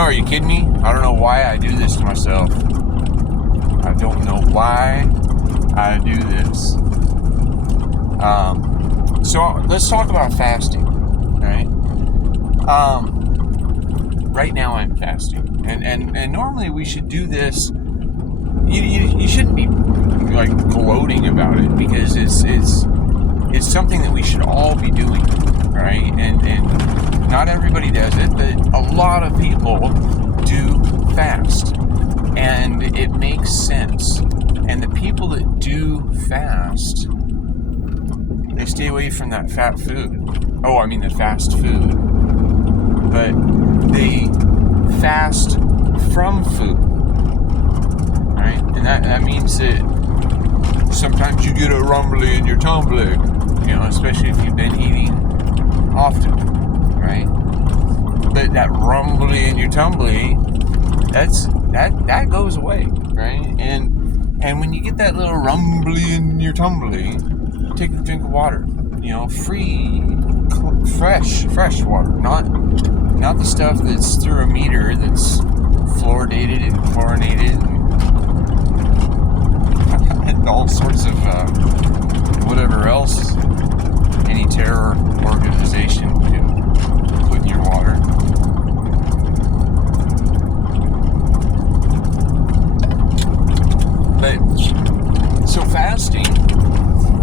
Are you kidding me? I don't know why I do this to myself. I don't know why I do this. So let's talk about fasting, right? Right now I'm fasting, and normally we should do this. You shouldn't be like gloating about it, because it's something that we should all be doing, right? And not everybody does it, but a lot of people do fast, and it makes sense. And the people that do fast, they stay away from that fat food. Oh, I mean the fast food. But they fast from food, right? And that means that sometimes you get a rumbly in your tumbly, especially if you've been eating often, right? But that rumbly in your tumbly, that goes away, right? And when you get that little rumbly in your tumbly, take a drink of water, fresh water, not the stuff that's through a meter that's fluoridated and chlorinated and all sorts of whatever else any terror organization can put in your water. But so fasting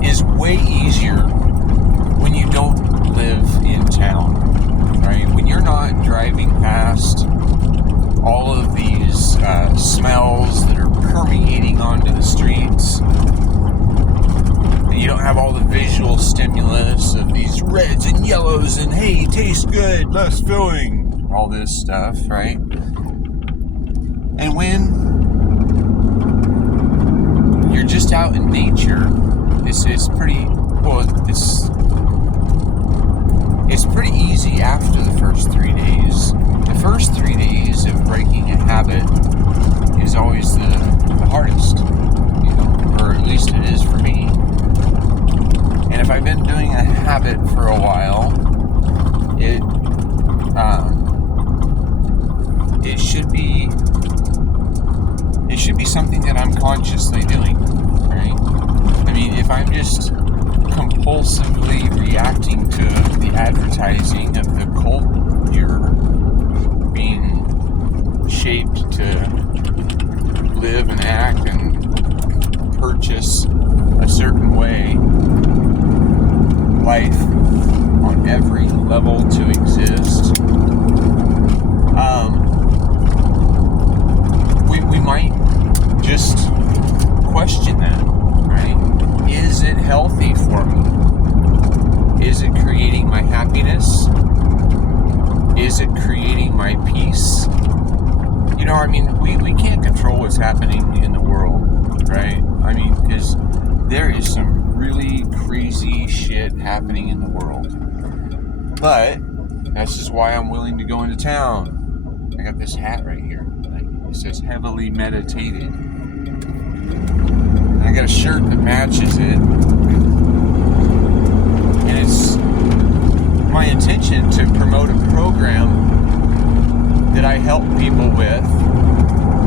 is way easier when you don't live in town, right? When you're not driving past all of these smells that are permeating onto the streets, and you don't have all the visual stimulus of these reds and yellows and hey, tastes good, less filling, all this stuff, right? And when you're just out in nature, it's pretty easy after the first 3 days. The first 3 days of breaking a habit is always the hardest, or at least it is for me. And if I've been doing a habit for a while, it should be something that I'm consciously doing, right? I mean, if I'm just compulsively reacting to the advertising of the culture being shaped to live and act and purchase a certain way, life on every level to exist, we might just question that, right? Is it healthy for me? Is it creating my happiness? Is it creating my peace? We can't control what's happening in the world, right? Because there is some really crazy shit happening in the world. But that's just why I'm willing to go into town. I got this hat right here. It says heavily meditated. And I got a shirt that matches it. And it's my intention to promote a program that I help people with.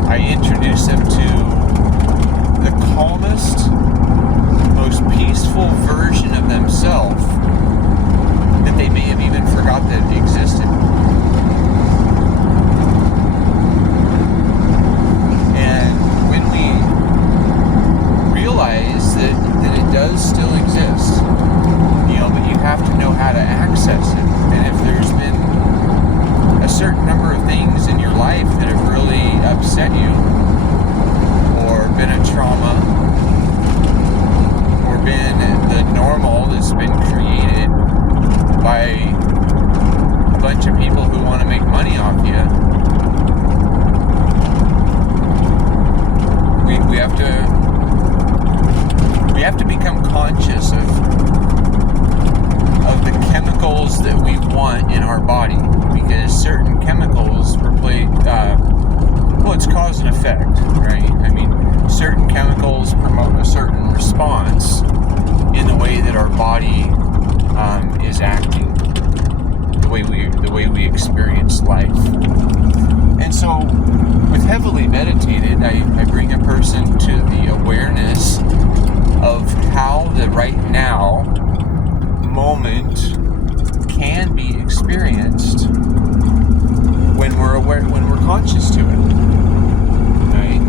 I introduce them to the calmest, most peaceful version of themselves that they may have even forgot that existed. And when we realize that it does still exist, but you have to know how to access it. And if there's been a certain number of things in your life that have really upset you, or been a trauma, or been the normal that's been created by a bunch of people who want to make money off you, we have to become conscious of the chemicals that we want in our body, because certain chemicals it's cause and effect, right? Certain chemicals promote a certain response in the way that our body is acting, the way we experience life. And so, with heavily meditated, I bring a person to the awareness of how the right now moment can be experienced when we're aware, when we're conscious to it, right?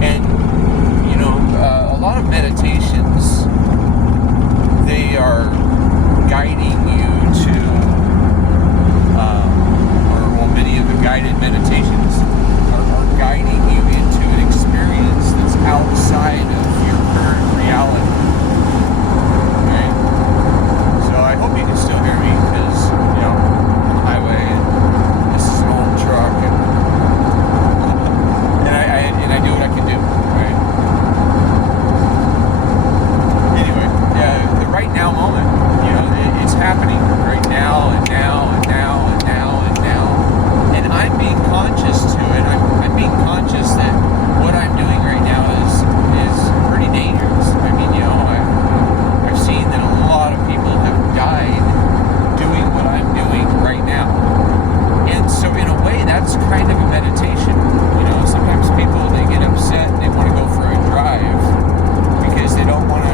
And a lot of meditations, they are guiding you to, many of the guided meditations are guiding you into an experience that's outside of your current reality. Okay? So I hope you can still hear me, because, I'm on the highway, and this is an old truck, and I do what I can do, right? Anyway, the right now moment, it's happening right now, and now, and now, and now, and now. And I'm being conscious to it. I'm being conscious that what I'm doing right now is pretty dangerous. I mean, I've seen that a lot of people have died doing what I'm doing right now. And so in a way, that's kind of a meditation. Sometimes people, they get upset and they want to go for a drive because they don't want to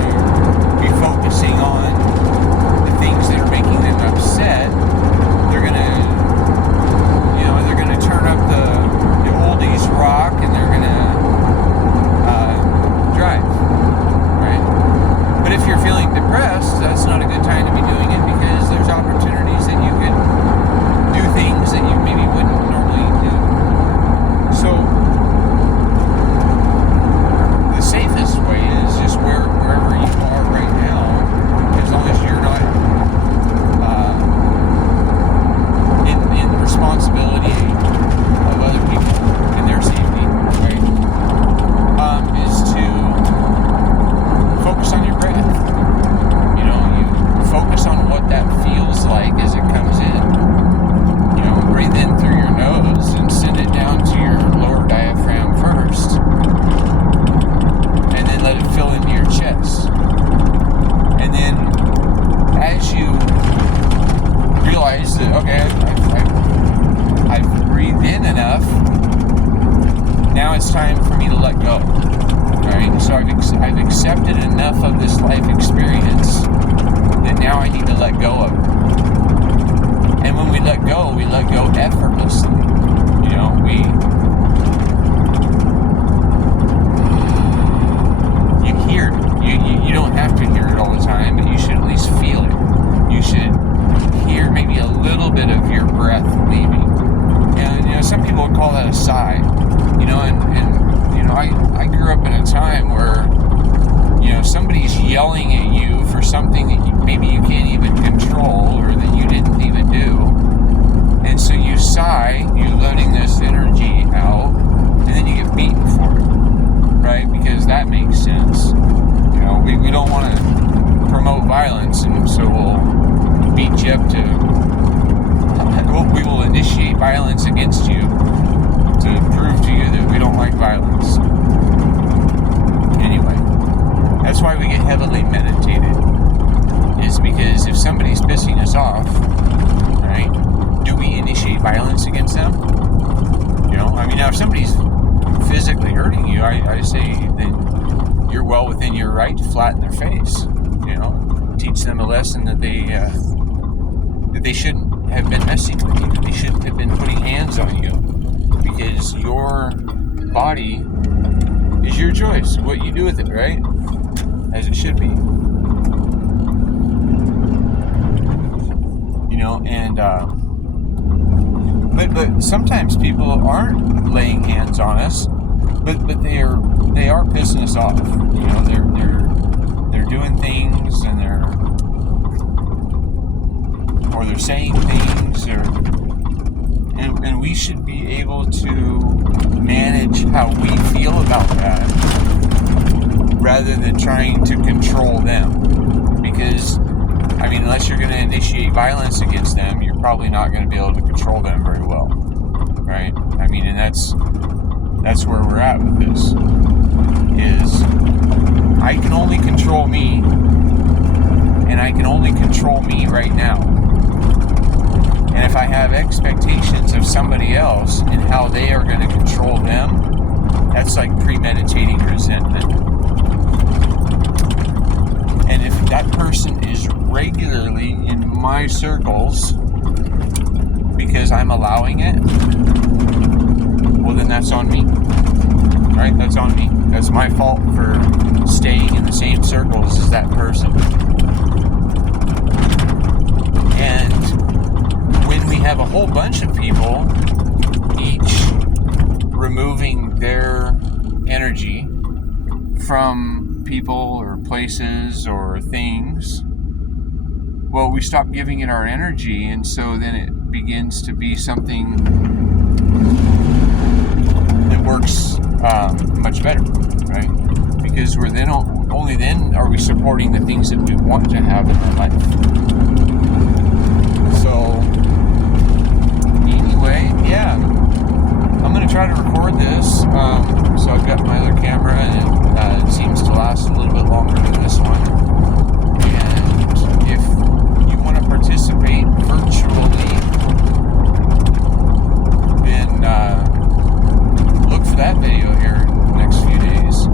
be focusing on the things that are making them upset. They're going to turn up the oldies rock, and they're going to drive, right? But if you're feeling depressed, that's not a good time to be doing it, because there's opportunities that you could do things that you maybe wouldn't normally do. So the safest way is just wherever you are right now, as long as you're not in the responsibility of other people and their safety, right? Is to focus on your breath. You focus on what that feels like as it comes in. Breathe in through your nose and send it down to your lower diaphragm first, and then let it fill into your chest. And then, as you realize that, okay, I've breathed in enough, now it's time for me to let go, right? So I've accepted enough of this life experience that now I need to let go of it. And when we let go effortlessly. You hear it. You don't have to hear it all the time, but you should at least feel it. You should hear maybe a little bit of your breath leaving. And some people would call that a sigh. I grew up in a time where somebody's yelling at you for something that maybe you can't even control, or that you didn't even do, and so you sigh, you're letting this energy out, and then you get beaten for it, right? Because that makes sense. We don't want to promote violence, and so we'll beat you up we will initiate violence against you to prove to you that we don't like violence. Anyway, that's why we get heavily meditated, is because if somebody's pissing us off, right, do we initiate violence against them? Now if somebody's physically hurting you, I say that you're well within your right to flatten their face. Teach them a lesson that they shouldn't have been messing with you. They shouldn't have been putting hands on you, because your body is your choice. What you do with it, right? As it should be. But sometimes people aren't laying hands on us, but they are pissing us off. They're doing things, and they're saying things, and we should be able to manage how we feel about that, rather than trying to control them. Because unless you're going to initiate violence against them, you're probably not going to be able to control them very well, right? And that's where we're at with this, is I can only control me, and I can only control me right now. And if I have expectations of somebody else and how they are going to control them, that's like premeditating resentment. And if that person is regularly in my circles because I'm allowing it, well, then that's on me. Right? That's on me. That's my fault for staying in the same circles as that person. And when we have a whole bunch of people, each removing their energy from people or places or things, well, we stop giving it our energy, and so then it begins to be something that works much better, right? Because we're then only then are we supporting the things that we want to have in our life. So anyway, yeah, I'm going to try to record this. So I've got my other camera, and it seems to last a little bit longer than this one. And if you want to participate virtually, then look for that video here in the next few days.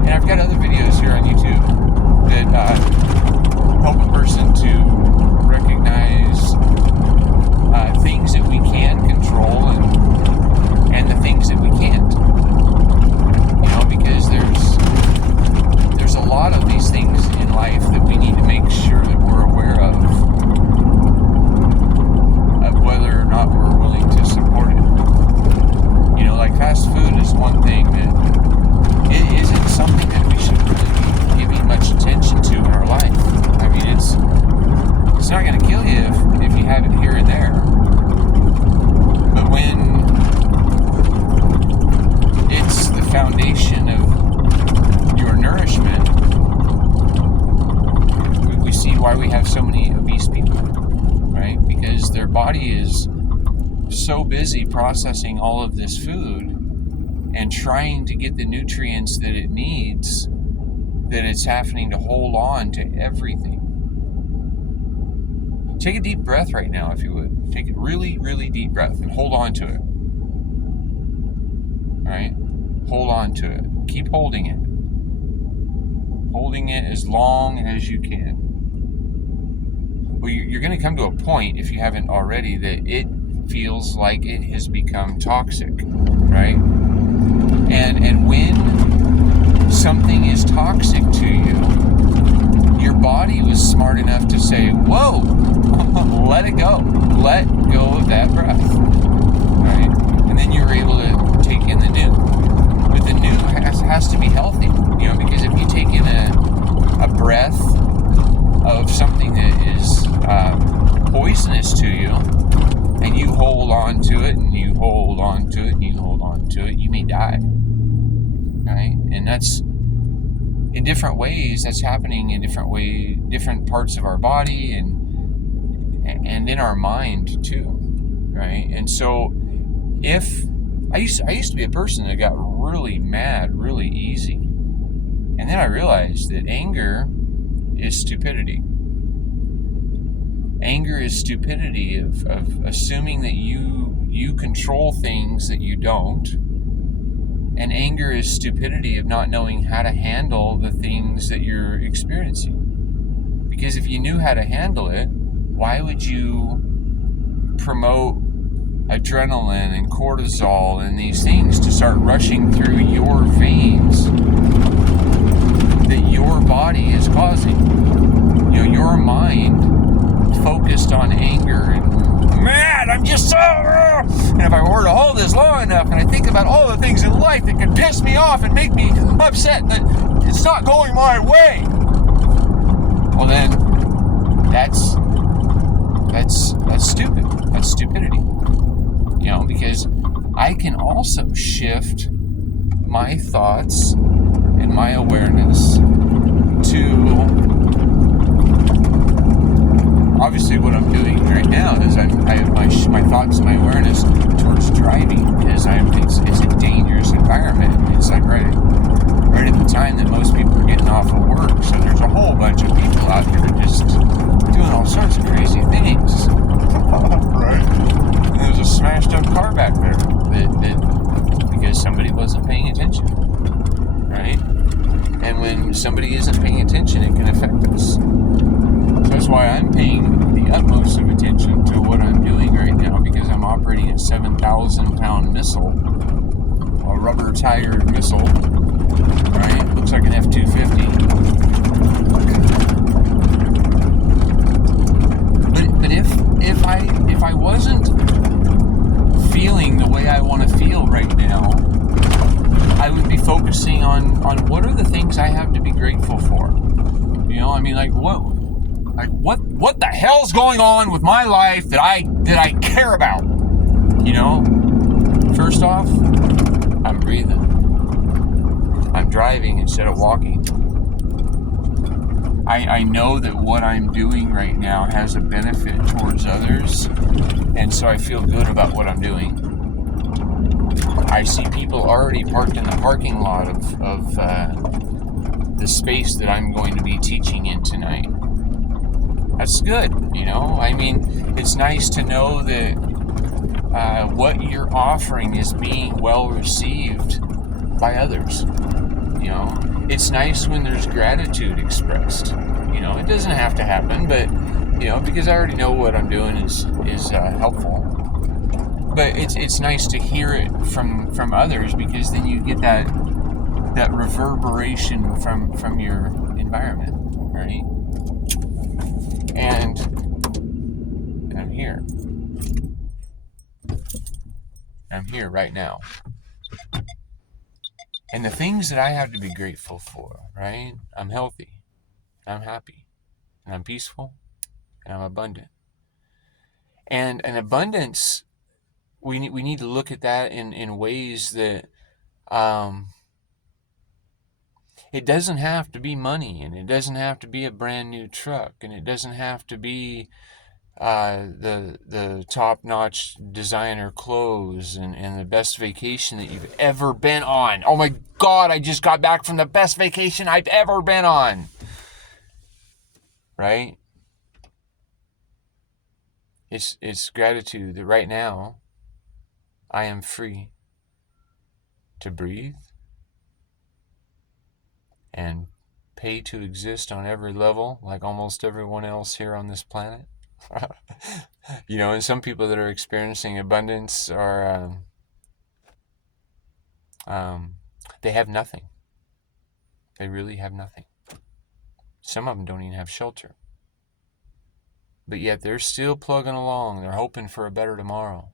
And I've got other videos here on YouTube that help a person to recognize things that we can control and the things that we can't. You know, because there's a lot of these things in life that we need to make sure that we're aware of whether or not we're willing to support it. You know, like fast food is one thing that it isn't something that we should really be giving much attention to in our life. I mean, it's not going to kill you if you have it here and there. But when it's the foundation of your nourishment, we see why we have so many obese people, right? Because their body is so busy processing all of this food and trying to get the nutrients that it needs that it's having to hold on to everything. Take a deep breath right now, if you would. Take a really, really deep breath and hold on to it. All right? Hold on to it. Keep holding it. Holding it as long as you can. Well, you're going to come to a point, if you haven't already, that it feels like it has become toxic, right? And when something is toxic to you, your body was smart enough to say, whoa, let it go. Let go of that breath, right? And then you're able to take in the new. But the new has to be healthy, you know, because if you take in a breath of something that is poisonous to you, and you hold on to it, and you hold on to it, and you hold on to it, you may die, right? And that's, in different ways, that's happening in different parts of our body and in our mind too, right? And so, if I used to be a person that got really mad really easy, and then I realized that anger is stupidity. Anger is stupidity of assuming that you control things that you don't. And anger is stupidity of not knowing how to handle the things that you're experiencing. Because if you knew how to handle it, why would you promote adrenaline and cortisol and these things to start rushing through your veins that your body is causing? You know, your mind focused on anger and mad, I'm just so, and if I were to hold this long enough and I think about all the things in life that can piss me off and make me upset that it's not going my way, well then that's stupid. That's stupidity. You know, because I can also shift my thoughts and my awareness to, obviously what I'm doing right now is I have my thoughts and my awareness towards driving, because it's a dangerous environment. It's like, right, right at the time that most people are getting off of work. So there's a whole bunch of people out here just doing all sorts of crazy things. Right. And there's a smashed up car back there that because somebody wasn't paying attention. Right? And when somebody isn't paying attention, it can affect us. So that's why I'm paying the utmost of attention to what I'm doing right now, because I'm operating a 7,000-pound missile, a rubber-tired missile. Right? Looks like an F-250. But if I wasn't feeling the way I want to feel right now, I would be focusing on what are the things I have to be grateful for. You know, I mean, what the hell's going on with my life that I care about? You know, first off, I'm breathing. I'm driving instead of walking. I know that what I'm doing right now has a benefit towards others, and so I feel good about what I'm doing. I see people already parked in the parking lot of the space that I'm going to be teaching in tonight. That's good, you know? I mean, it's nice to know that what you're offering is being well received by others. You know, it's nice when there's gratitude expressed. You know, it doesn't have to happen, but you know, because I already know what I'm doing is helpful. But it's nice to hear it from others, because then you get that reverberation from your environment, right? And I'm here. I'm here right now. And the things that I have to be grateful for, right? I'm healthy, I'm happy, and I'm peaceful, and I'm abundant. And an abundance, we need to look at that in ways that it doesn't have to be money, and it doesn't have to be a brand new truck, and it doesn't have to be the top-notch designer clothes and the best vacation that you've ever been on. Oh my God, I just got back from the best vacation I've ever been on. Right? It's gratitude that right now I am free to breathe and pay to exist on every level, like almost everyone else here on this planet. You know, and some people that are experiencing abundance are they have nothing. They really have nothing. Some of them don't even have shelter. But yet they're still plugging along. They're hoping for a better tomorrow.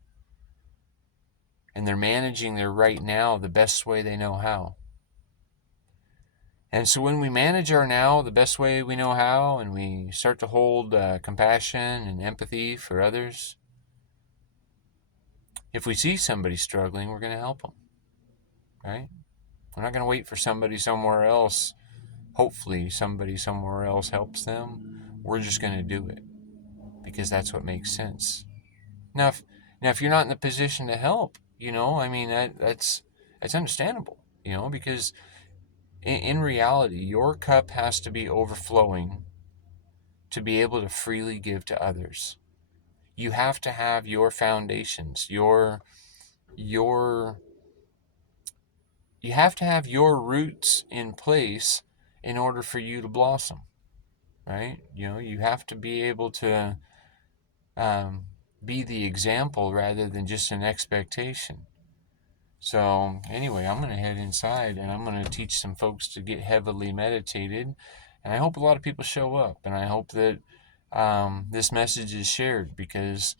And they're managing their right now the best way they know how. And so when we manage our now the best way we know how, and we start to hold compassion and empathy for others, if we see somebody struggling, we're going to help them. Right? We're not going to wait for somebody somewhere else. Hopefully somebody somewhere else helps them. We're just going to do it because that's what makes sense. Now, if you're not in the position to help, you know, I mean, that's understandable, you know, because in reality, your cup has to be overflowing to be able to freely give to others. You have to have your foundations, you have to have your roots in place in order for you to blossom, right? You know, you have to be able to be the example rather than just an expectation. So anyway, I'm going to head inside and I'm going to teach some folks to get heavily meditated. And I hope a lot of people show up. And I hope that this message is shared, because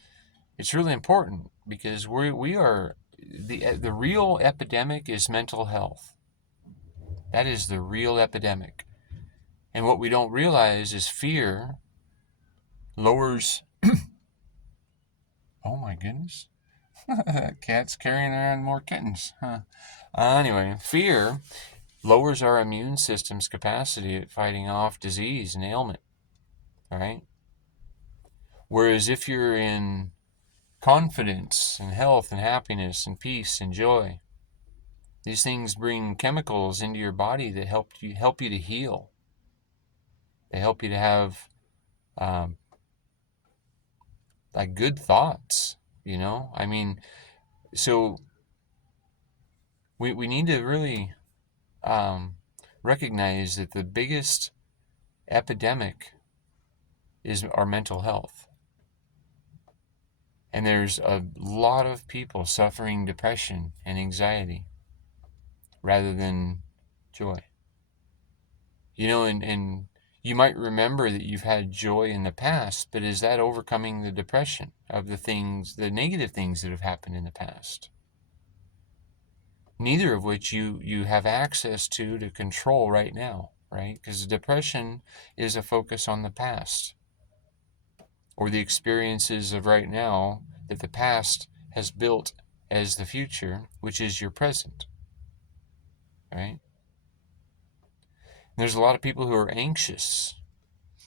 it's really important, because we are, the real epidemic is mental health. That is the real epidemic. And what we don't realize is fear lowers... Oh my goodness. Cat's carrying around more kittens. Huh. Anyway, fear lowers our immune system's capacity at fighting off disease and ailment. All right? Whereas if you're in confidence and health and happiness and peace and joy, These things bring chemicals into your body that help you to heal. They help you to have um, like good thoughts. I mean, so we need to really um, recognize that the biggest epidemic is our mental health. And there's a lot of people suffering depression and anxiety rather than joy. And you might remember that you've had joy in the past, but is that overcoming the depression of the negative things that have happened in the past? Neither of which you have access to control right now, right? Because depression is a focus on the past or the experiences of right now that the past has built as the future, which is your present, right? And there's a lot of people who are anxious.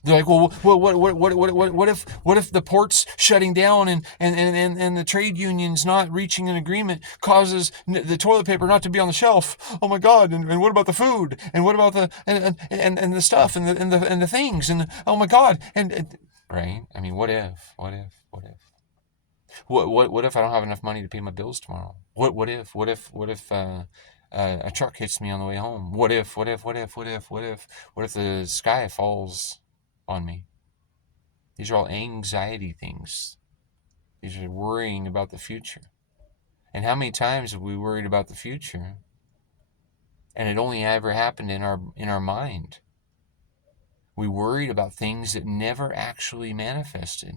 They're like, well, what if the ports shutting down and the trade unions not reaching an agreement causes the toilet paper not to be on the shelf? Oh my God! And what about the food? And what about and the stuff and the things? And oh my God! And right? I mean, what if? What if I don't have enough money to pay my bills tomorrow? What if a truck hits me on the way home? What if the sky falls on me? These are all anxiety things. These are worrying about the future. And how many times have we worried about the future and it only ever happened in our mind? We worried about things that never actually manifested,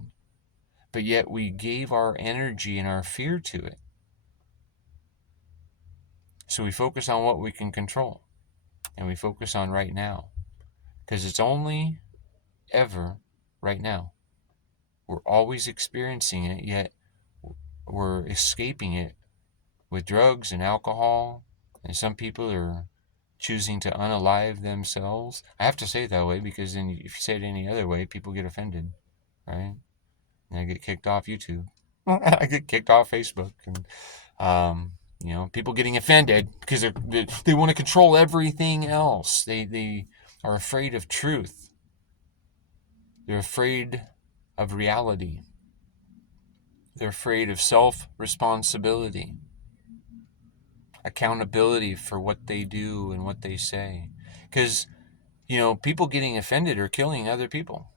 but yet we gave our energy and our fear to it. So we focus on what we can control, and we focus on right now, because it's only ever right now. We're always experiencing it, yet we're escaping it with drugs and alcohol, and some people are choosing to unalive themselves. I have to say it that way because then if you say it any other way, people get offended, right? And I get kicked off YouTube. I get kicked off Facebook, and people getting offended because they want to control everything else. They are afraid of truth. They're afraid of reality. They're afraid of self-responsibility, accountability for what they do and what they say. Because, people getting offended are killing other people.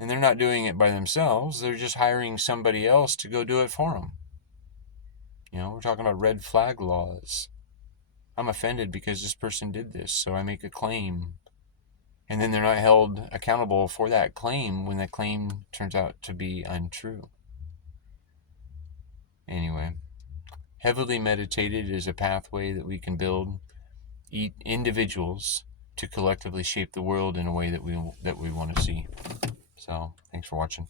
And they're not doing it by themselves. They're just hiring somebody else to go do it for them. We're talking about red flag laws. I'm offended because this person did this, so I make a claim. And then they're not held accountable for that claim when that claim turns out to be untrue. Anyway, heavily meditated is a pathway that we can build individuals to collectively shape the world in a way that we want to see. So, thanks for watching.